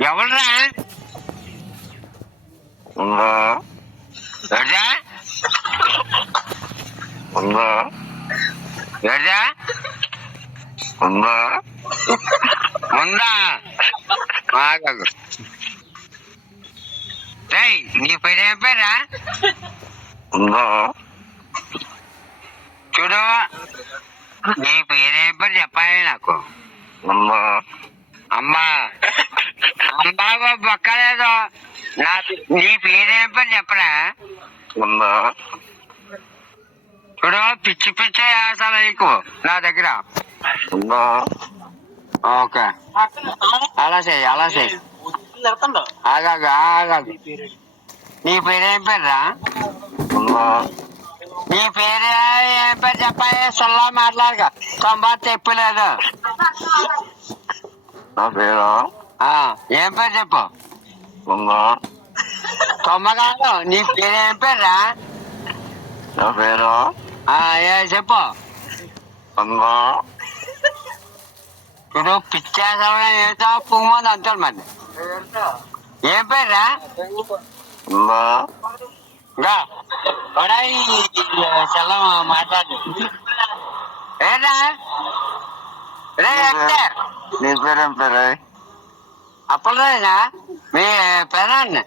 ఎవరురా ఏడ్రా ఏడ్రా ఉందా నీ పేరు ఏం పేరా చూడు నీ పేరేం పేరు చెప్పాలి నాకు అమ్మా అమ్మా బొక్కలేదు నీ పేరేం పేరు చెప్పరా చూడు పిచ్చి పిచ్చి అసలు నీకు నా దగ్గర ఓకే అలా చెయ్యి ఆగాగు నీ పేరేం పేర్రా నీ పేరు ఏం పేరు చెప్పాలి సొల్లా మాట్లాడక తొంభై తెప్పలేదు ఏం పేరు చెప్పు తొమ్మ కాదు నీ పేరు ఏం పేర్రా చెప్పు ఇప్పుడు పిచ్చేసా ఏదో పువ్వు అంటారు మరి ఏం పేర్రా చల్ల మాట్లాడు ఏరా నీ పేరేం పేరు అప్పలేనా మీ పేరాన్ని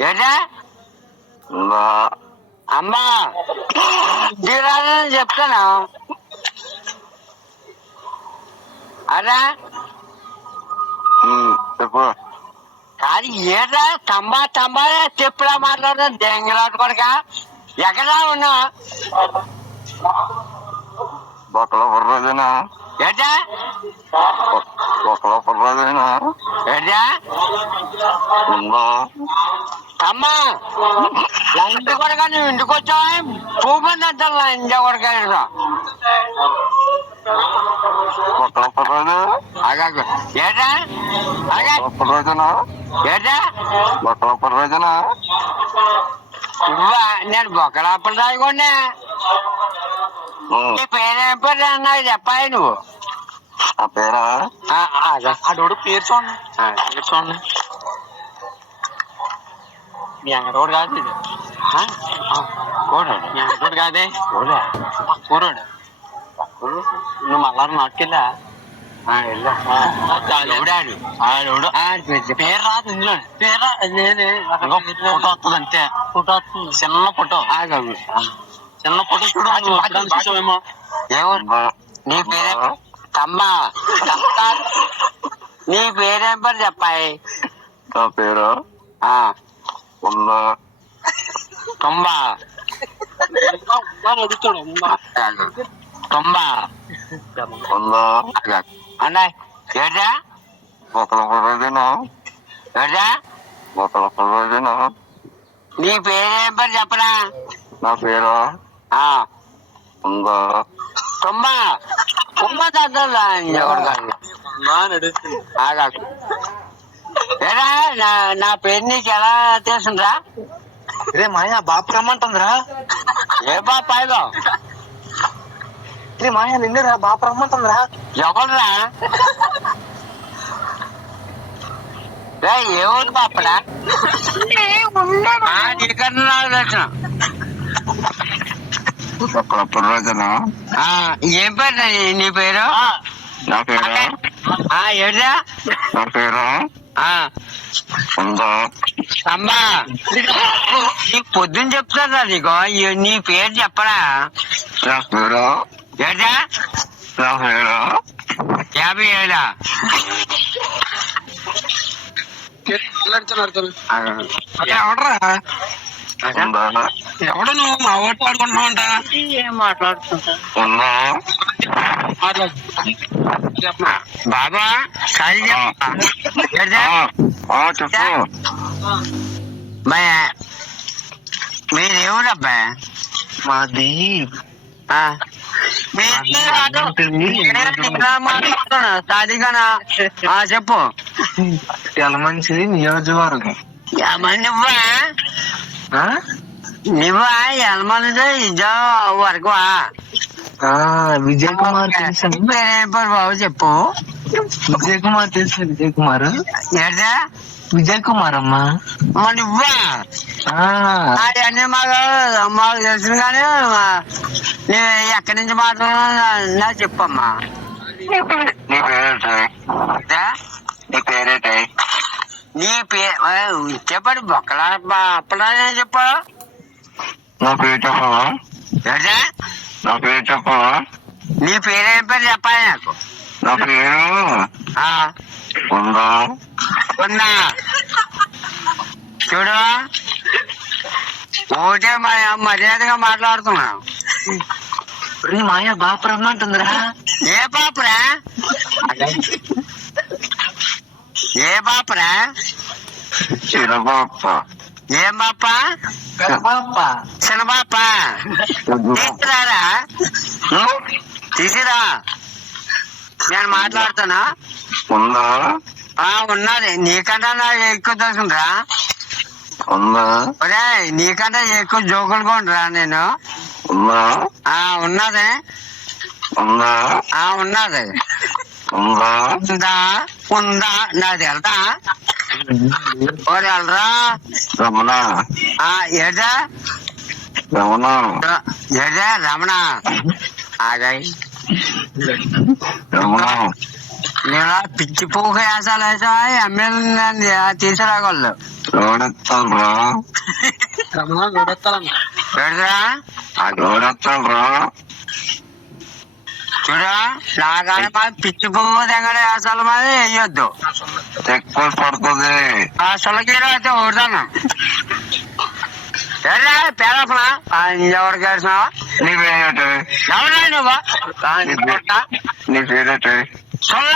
ఏటా అమ్మా తీరాలని చెప్తాను అదా చెప్పు కానీ ఏటా తంబా చెప్పులా మాట్లాడదాం దెంగలాట కొడక ఎక్కడా ఉన్నా బొక్కలో పర్రోజేనా ఏటా బొక్కలో పర్రోజేనా ఏటా అమ్మా లంచ్ కొడక నువ్వు ఇంటికి వచ్చావా పూమంది అంటారు లంచ కొడక బొక్కలో పర్రోజు ఆగాకు ఏటా పర్రోజేనా ఏటా బొక్కలో పర్రోజేనా నేను బొక్కలాపలు రాయకుండా నీ పేరేం పేరు నాకు చెప్పాలి నువ్వు ఆ పేరా అడోడు పేరు చూడండి మీ అంగడోడు కాదు ఇది కోడాడు మీ అంగడోడు కాదే కూరాడు నువ్వు మళ్ళా నాటుకెళ్ళా పేరు రాదు ఇందులో ఫోటో వస్తుంది అంతే ఫోటో వస్తుంది చిన్న ఫోటో చిన్న ఫోటో చూడమేమో నీ పేరే తమ్మా నీ పేరేం పేరు చెప్పాయి నా పేరు తొంబా తొంబా అన్నాయ్ ఏటా బొక్కల పర్రోజేనా ఏటా బొక్కల పర్రోజేనా నీ పేరేం పేరు చెప్పరా నా పేరు తొంబా తగ్గలా ఏరా నా పేరు నీకు ఎలా తెలుసురా రే మాయా బాపు రమ్మంటుందిరా ఏ బాపు అయ్యో రే మాయా నిన్నేరా బాపు రమ్మంటుందిరా ఎవరురా ఏ ఊరు బాపడా నీకన్నా తెలిసిన బొక్కల పర్రోజేనా ఏం పేరు నీ పేరు నా పేరు ఏడా నా పేరు అమ్మా నీకు పొద్దున్న చెప్తారా నీకు నీ పేరు చెప్పరా నా పేరు ఏటా నా పేరు 57 ఎవడరా ఎవడు నువ్వు మా ఓటు ఆడుకుంటున్నావంట ఏం మాట్లాడుతుంటా బాబా సరి చెప్పు మీరేవుడు అబ్బాయి మాది సాధిగానా చెప్పు యలమంచిలి నియోజకవర్గం నువ్వా నువ్వు ఎల్మనిదే ఇదో వరకు విజయ్ కుమార్ తెలుసా? పేరేం పేరు బాబు చెప్పు. విజయ్ కుమార్ తెలుసా? విజయ్ కుమార్ ఏంటా విజయ్ కుమార్ అమ్మా. నువ్వా అవన్నీ మాకు తెలుసు కానీ నేను ఎక్కడి నుంచి మాట్లాడుతున్నా చెప్పమ్మా. నీ పేరేంటి? నీ పేరు చెప్పండి బొక్కలా అప్పలా చెప్పు. నా పేరు చెప్పవా? ఏంటా నా పేరు చెప్పవా? నీ పేరేం పేరు చెప్పాలి నాకు. నా పేరు ఉందా? ఉన్నా చూడు ఒకటే మర్యాదగా మాట్లాడుతున్నాను. మాయ బాప రమ్మంటుందిరా. ఏ పాపరా ఏ పాపరా చిరబాప. ఏం పాప బాప చిన్న పాప తీసుకురారా తీసిరా నేను మాట్లాడుతాను. ఉందా? ఉన్నది నీకంటే నాకు ఎక్కువ తెలుసురా. ఉందా? ఒరే నీకంటే ఎక్కువ జోకులు కొండరా నేను. ఉందా? ఉన్నది ఉందా? ఉన్నది ఉందా? ఉందా ఉందా నాది వెళ్తా వెళ్ళరా. రమణ. ఏదా రమణ. ఏదా రమణ ఆగాయి రమణ. నేను పిచ్చి పూక వేసాలు వేసా ఎమ్మెల్యే తీసుకురాగలరు. లోడెత్తాను రా. పెడదా లోడెత్తాను రా. చూడా నాగానే పిచ్చి పువ్వు దగ్గర వేసాలు మరి వేయొద్దు. ఎక్కువ పడుతుంది. సొలకీలో అయితే ఊడతాను. పేదపనా ఎవరికి వేసినావా? నీ పేరేంటి? ఎవరా నువ్వు? నీ పేరేంటి? సొల్ల